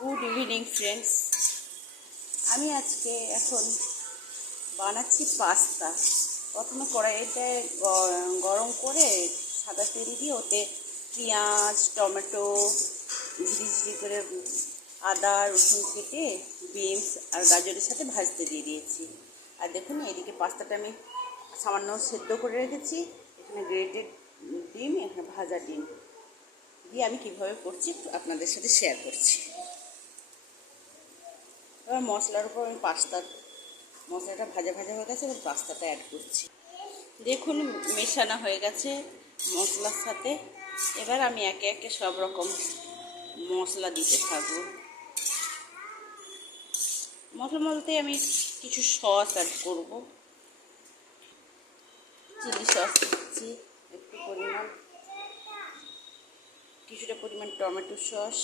Good evening friends. আমি আজকে এখন বানাচ্ছি পাস্তা। প্রথমে কড়াইতে গরম করে সাদা তেল দিয়ে ওতে পেঁয়াজ, টমেটো, ঝিরি ঝিরি করে আদা রসুন কেটে বিনস আর গাজরের সাথে ভাজতে দিয়ে দিয়েছি। আর দেখুন এদিকে পাস্তাটা আমি সামান্য সেদ্ধ করে রেখেছি। এখানে গ্রেটেড ডিম, এখানে ভাজা ডিম দিয়ে আমি কীভাবে করছি আপনাদের সাথে শেয়ার করছি। এবার মশলার উপর আমি মশলাটা ভাজা ভাজা হয়ে গেছে, এবার পাস্তাটা অ্যাড করছি। দেখুন মেশানো হয়ে গেছে মশলার সাথে। এবার আমি একে একে সব রকম মশলা দিতে থাকবো। মশলা বলতে আমি কিছু সস অ্যাড করব। চিলি সস দিচ্ছি একটু পরিমাণ, কিছুটা পরিমাণ টমেটো সস,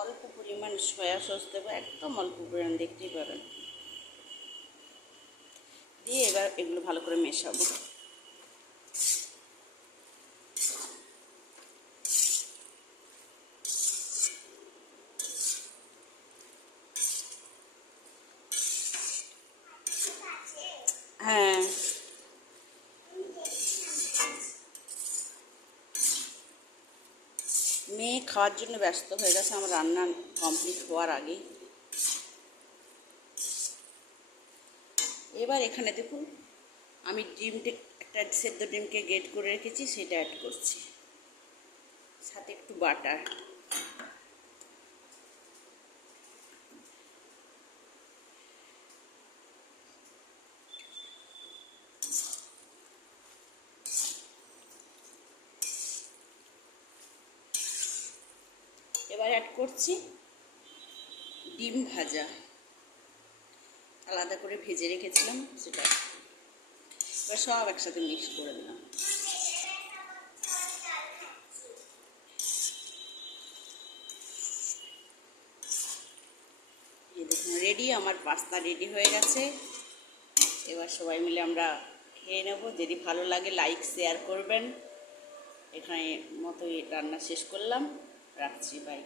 অল্প পরিমাণ সয়া সস দেবো, একদম অল্প পরিমাণ, দেখতেই পাবেন। দিয়ে এবার এগুলো ভালো করে মেশাবো। হ্যাঁ, মেয়ে খাওয়ার জন্য ব্যস্ত হয়ে গেছে আমার রান্না কমপ্লিট হওয়ার আগেই। এবার এখানে দেখুন আমি একটা সেদ্ধ ডিমকে গ্রেট করে রেখেছি, সেটা অ্যাড করছি, সাথে একটু বাটার। এবার অ্যাড করছি ডিম ভাজা, আলাদা করে ভেজে রেখেছিলাম সেটা। এবার সব একসাথে মিক্স করে দিলাম। এই দেখুন রেডি, আমার পাস্তা রেডি হয়ে গেছে। এবার সবাই মিলে আমরা খেয়ে নেব। যদি ভালো লাগে লাইক শেয়ার করবেন। এখানে মতোই রান্না শেষ করলাম, রাখছি, বাই।